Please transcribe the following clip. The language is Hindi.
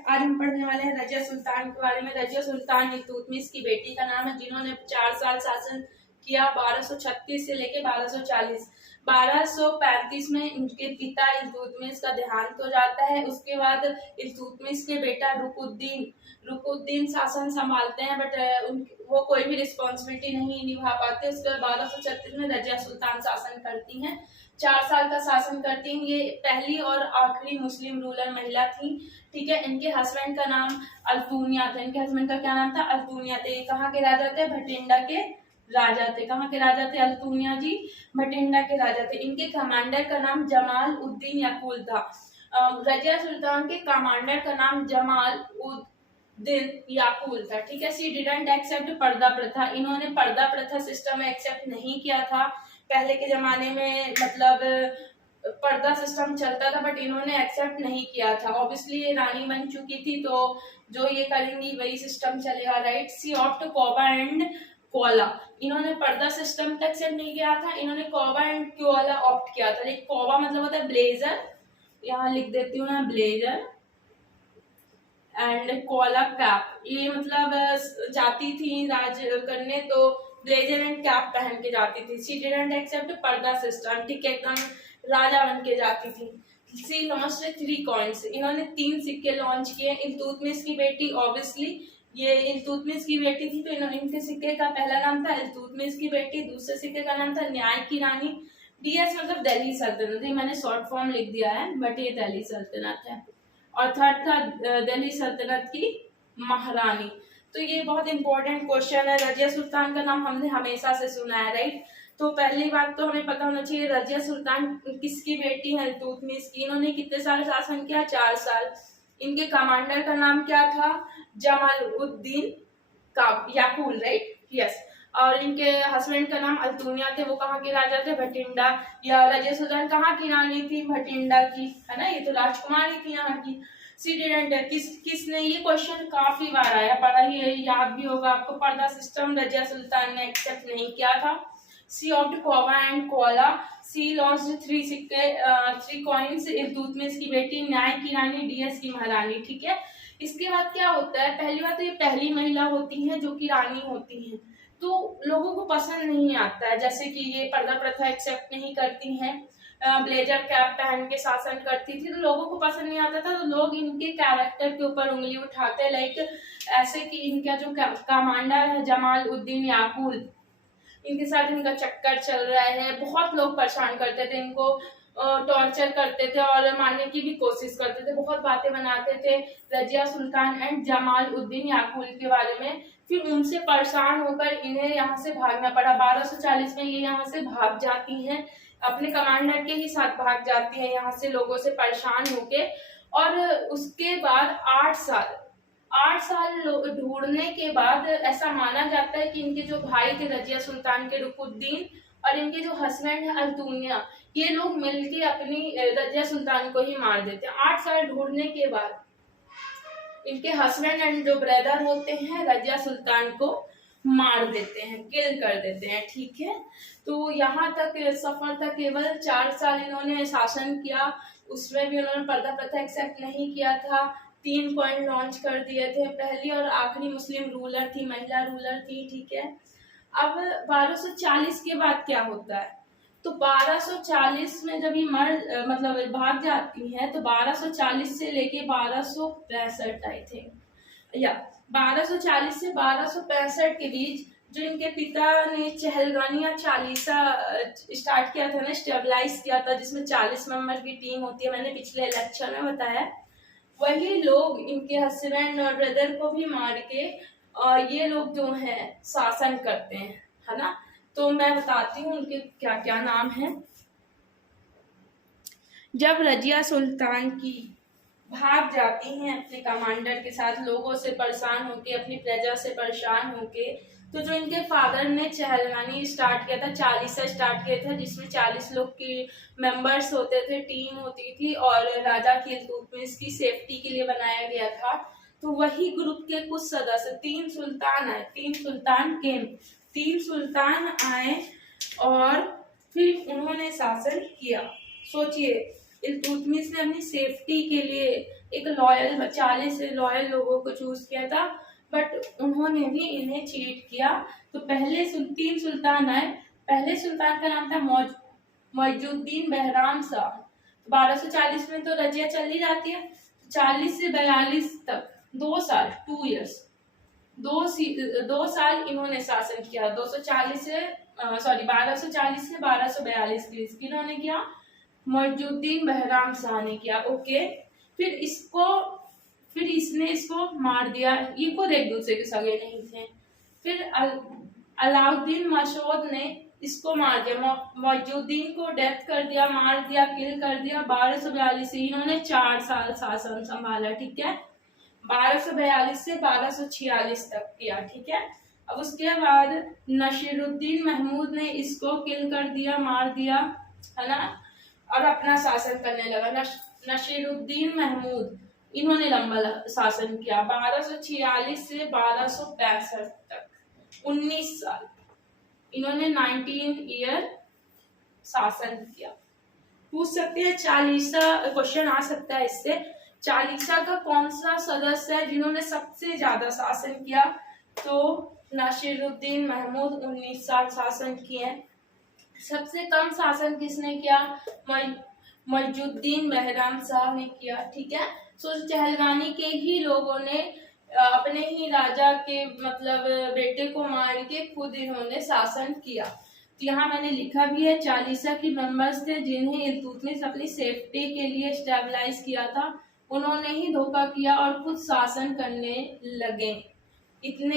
आज हम पढ़ने वाले हैं रजिया सुल्तान के बारे में। रजिया सुल्तान इल्तुतमिश की बेटी का नाम है, जिन्होंने 4 साल शासन किया 1236 से लेके 1240। 1235 में इनके पिता इल्तुतमिश का देहांत हो जाता है। उसके बाद इल्तुतमिश के बेटा रुकुद्दीन शासन संभालते हैं, बट वो कोई भी रिस्पॉन्सिबिलिटी नहीं निभा पाते। उसके बाद 1236 में रजिया सुल्तान शासन करती हैं, 4 साल का शासन करती हैं। ये पहली और आखिरी मुस्लिम रूलर महिला थी। ठीक है, इनके हस्बैंड का नाम अल्तुनिया था। इनके हस्बैंड का क्या नाम था? अल्तुनिया थे। कहाँ के राजा थे? भटिंडा के राजा थे। कहाँ के राजा थे? अल्तुनिया जी भटिंडा के राजा थे। इनके कमांडर का नाम जमाल उद्दीन याकुल था। रजिया सुल्तान के कमांडर का नाम जमाल उद्दीन याकुल था। ठीक है। शी डिडंट एक्सेप्ट पर्दा प्रथा। इन्होंने पर्दा प्रथा सिस्टम एक्सेप्ट नहीं किया था। पहले के जमाने में मतलब पर्दा सिस्टम चलता था, बट इन्होंने एक्सेप्ट नहीं किया था। ऑब्वियसली ये रानी बन चुकी थी, तो जो ये करेंगी वही सिस्टम चलेगा, राइट। सी ऑप्ट कोबा एंड कोला। इन्होंने पर्दा सिस्टम तक एक्सेप्ट नहीं किया था, इन्होंने कोबा एंड कोला ऑप्ट किया था। कोबा मतलब होता है ब्लेजर, यहाँ लिख देती हूँ ना, ब्लेजर एंड कोला कैप। ये मतलब जाती थी राज करने, तो ब्लेजर एंड कैप पहन के जाती थी। शी डिडंट एक्सेप्ट पर्दा सिस्टम। ठीक है, एकदम राजा बन के जाती थी। सी लॉन्च्ड 3 कॉइन्स। इन्होंने 3 सिक्के लॉन्च किए। इल्तुतमिश की बेटी, ऑब्वियसली ये इल्तुतमिश की बेटी थी, तो इनके सिक्के का पहला नाम था इल्तुतमिश की बेटी, दूसरे सिक्के का नाम था न्याय की रानी। DS मतलब दिल्ली सल्तनत। ये मैंने शॉर्ट फॉर्म लिख दिया है, बट ये दिल्ली सल्तनत है। और थर्ड था दिल्ली सल्तनत की महारानी। तो ये बहुत इंपॉर्टेंट क्वेश्चन है। रजिया सुल्तान का नाम हमने हमेशा से सुना है, राइट। तो पहली बात तो हमें पता होना चाहिए रजिया सुल्तान किसकी बेटी है? इल्तुतमिश की। इन्होंने कितने साल शासन किया? 4 साल। इनके कमांडर का नाम क्या था? Jamaluddin Yakut, right, yes. और इनके हस्बैंड का नाम अल्तुनिया थे। वो कहाँ के राजा थे? भटिंडा। या रजिया सुल्तान कहाँ की रानी थी? भटिंडा की, है ना। ये तो राजकुमारी थी यहाँ की। सी डिडंट किसने, ये क्वेश्चन काफी बार आया, पढ़ा ही है, याद भी होगा आपको। पर्दा सिस्टम रजिया सुल्तान ने एक्सेप्ट नहीं किया था। सी ऑप्ट कोबा एंड कोला। She launched 3 coins. इल्तुतमिश की बेटी, न्याय की रानी, DS की महारानी। ठीक है। इसके बाद क्या होता है? पहली बात तो ये पहली महिला होती हैं जो कि रानी होती हैं, तो लोगों को पसंद नहीं आता है। जैसे कि ये पर्दा प्रथा एक्सेप्ट नहीं करती हैं, ब्लेजर कैप पहन के शासन करती थी, तो लोगों को पसंद नहीं आता था। तो लोग इनके कैरेक्टर के ऊपर उंगली उठाते, लाइक ऐसे कि इनका जो कमांडर है जमाल उद्दीन याकुल, इनके साथ इनका चक्कर चल रहा है। बहुत लोग परेशान करते थे इनको, टॉर्चर करते थे और मारने की भी कोशिश करते थे। बहुत बातें बनाते थे रजिया सुल्तान एंड जमाल उद्दीन याकुल के बारे में। फिर उनसे परेशान होकर इन्हें यहाँ से भागना पड़ा। 1240 में ये यहाँ से भाग जाती हैं, अपने कमांडर के ही साथ भाग जाती हैं यहाँ से, लोगों से परेशान होके। और उसके बाद 8 साल ढूंढने के बाद ऐसा माना जाता है कि इनके जो भाई थे रजिया सुल्तान के, रुकुद्दीन, और इनके जो हस्बैंड है अल्तुनिया, ये लोग मिलके अपनी रजिया सुल्तान को ही मार देते हैं। 8 साल ढूंढने के बाद इनके हस्बैंड एंड जो ब्रदर होते हैं रजिया सुल्तान को मार देते हैं, किल कर देते हैं। ठीक है। तो यहाँ तक सफर था। केवल 4 साल इन्होंने शासन किया, उसमें भी उन्होंने पर्दा प्रथा एक्सेप्ट नहीं किया था। 3 कॉइन लॉन्च कर दिए थे। पहली और आखिरी मुस्लिम रूलर थी, महिला रूलर थी। ठीक है। अब 1240 के बाद क्या होता है? तो 1240 में जब ये मतलब भाग जाती हैं, तो 1240 से लेके 1265 आई थे, या 1240 से 1265 के बीच जो इनके पिता ने चहलगानिया चालीसा स्टार्ट किया था ना, स्टेबलाइज किया था, जिसमें 40 मेंबर की टीम होती है, मैंने पिछले लेक्चर में बताया। वही लोग इनके हस्बैंड और ब्रदर को भी मार के ये लोग जो है शासन करते हैं, है ना। तो मैं बताती हूँ उनके क्या क्या नाम है। जब रजिया सुल्तान की भाग जाती हैं अपने कमांडर के साथ, लोगों से परेशान होके, अपनी प्रजा से परेशान होके, तो जो इनके फादर ने चहलगानी स्टार्ट किया था, चालीसा स्टार्ट किया था, जिसमें 40 लोग की मेंबर्स होते थे, टीम होती थी, और राजा की इल्तुतमिश की सेफ्टी के लिए बनाया गया था। तो वही ग्रुप के कुछ सदस्य, 3 सुल्तान आए, 3 सुल्तान आए और फिर उन्होंने शासन किया। सोचिए, इल्तुतमिश ने अपनी सेफ्टी के लिए एक लॉयल 40 से लॉयल लोगों को चूज किया था, बट उन्होंने भी इन्हें चीट किया। तो पहले 3 सुल्तान आए। पहले सुल्तान का नाम था मौजुद्दीन बहराम शाह। 1240 में तो रजिया चल ही जाती है, 40 से 42 तक 2 साल 2 इयर्स 2 साल इन्होंने शासन किया। 1240 से 1242 के बीच किन्होंने किया? मौजुद्दीन बहराम शाह ने किया। ओके, फिर इसने इसको मार दिया। ये खुद एक दूसरे के सगे नहीं थे। फिर अलाउद्दीन मसूद ने इसको मार दिया, मौजुद्दीन को डेथ कर दिया, मार दिया, किल कर दिया। 1242 से इन्होंने 4 साल शासन संभाला। ठीक है, 1242 से 1246 तक किया। ठीक है, अब उसके बाद नसीरुद्दीन महमूद ने इसको किल कर दिया, मार दिया, है ना, और अपना शासन करने लगा। नसीरुद्दीन महमूद इन्होंने लंबा शासन किया, 1246 से 1265 तक 19 साल इन्होंने 19 ईयर शासन किया। पूछ सकते हैं चालीसा, क्वेश्चन आ सकता है इससे, चालीसा का कौन सा सदस्य है जिन्होंने सबसे ज्यादा शासन किया? तो नसीरुद्दीन महमूद 19 साल शासन किए। सबसे कम शासन किसने किया? मौजुद्दीन बहराम शाह ने किया। ठीक है, सो चहलगानी के ही लोगों ने अपने ही राजा के मतलब बेटे को मार के खुद इन्होंने शासन किया। तो यहाँ मैंने लिखा भी है, चालीसा के मेंबर्स थे जिन्हें इल्तुतमिश अपनी सेफ्टी के लिए स्टेबलाइज किया था, उन्होंने ही धोखा किया और खुद शासन करने लगे। इतने